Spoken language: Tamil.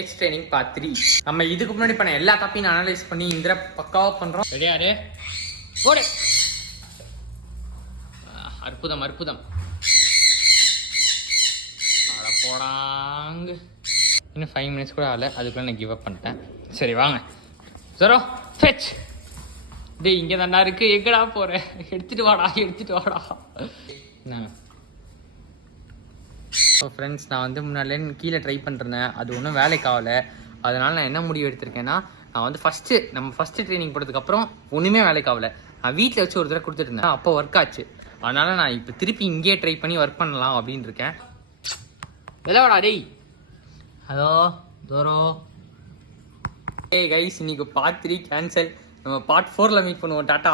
Next training part 3. நம்ம இதுக்கு முன்னாடி பண்ண எல்லா டாப்பையும் அனலைஸ் பண்ணி இந்த பக்காவாக பண்ணுறோம். ரெடியாரு போடு. அற்புதம் அற்புதம். போடாங்க. இன்னும் 5 minutes கூட ஆகலை, அதுக்குள்ளே நான் கிவ் அப் பண்ணிட்டேன். சரி வாங்க சரோ ஃபெச். டேய் இங்கே தாண்டா இருக்கு, எங்கடா போகிறேன்? எடுத்துகிட்டு வாடா. என்னங்க ஸோ ஃப்ரெண்ட்ஸ், நான் வந்து முன்னாடியே கீழே ட்ரை பண்ணிருந்தேன், அது ஒன்றும் வேலைக்கு ஆகலை. அதனால் நான் என்ன முடிவு எடுத்திருக்கேன்னா, நான் வந்து நம்ம ஃபஸ்ட்டு ட்ரைனிங் போட்டதுக்கப்புறம் ஒன்றுமே வேலைக்கு ஆகலை. நான் வீட்டில் வச்சு ஒரு தடவை கொடுத்துட்டு இருந்தேன், அப்போ ஒர்க் ஆச்சு. அதனால் நான் இப்போ திருப்பி இங்கேயே ட்ரை பண்ணி ஒர்க் பண்ணலாம் அப்படின்னு இருக்கேன். விளையாடா டேய். ஹலோ தோரோ. ஏய் கைஸ், இன்னைக்கு பார்ட் 3 கேன்சல். நம்ம பார்ட் 4ல் மீட் பண்ணுவோம். டாட்டா.